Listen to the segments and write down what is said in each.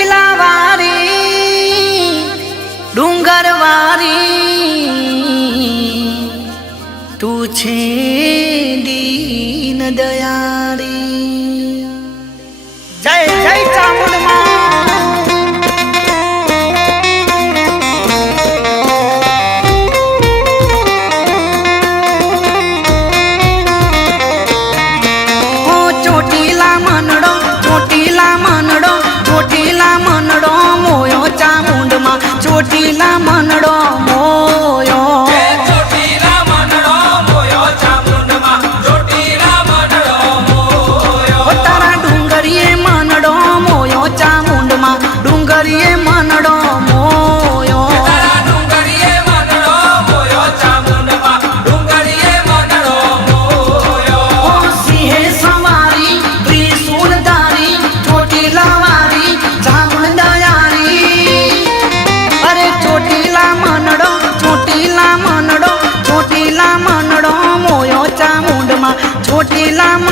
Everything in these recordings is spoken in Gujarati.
নীলাবা મોટી ના મનડો મો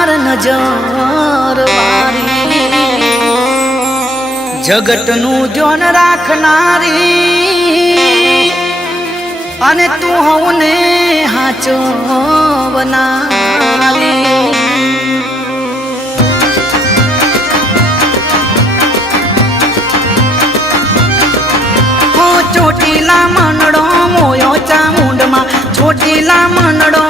માર નજર વારી. જગતનું જોન રાખનારી. અને તું હવને હાચો બનાવી ચોટીલા મંડળો મોયો ચામુંડમાં ચોટીલા મંડળો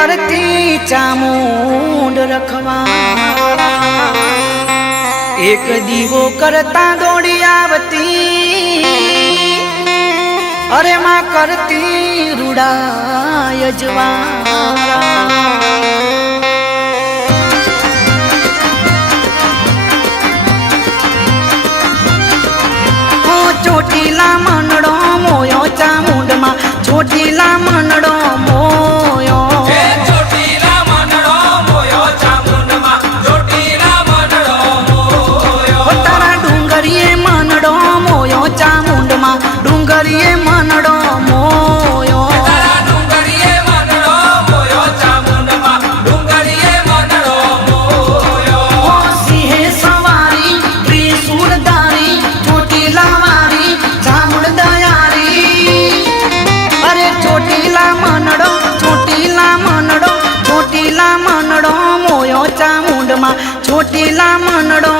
કરતી ચામુંડ રખવા. એક દીવો કરતા દોડી આવતી. અરે માં કરતી રૂડાય જવા. ચોટીલા મંડળો મોયો ચામુંડમાં. ચોટીલા મંડળો ચોટીલા મનડો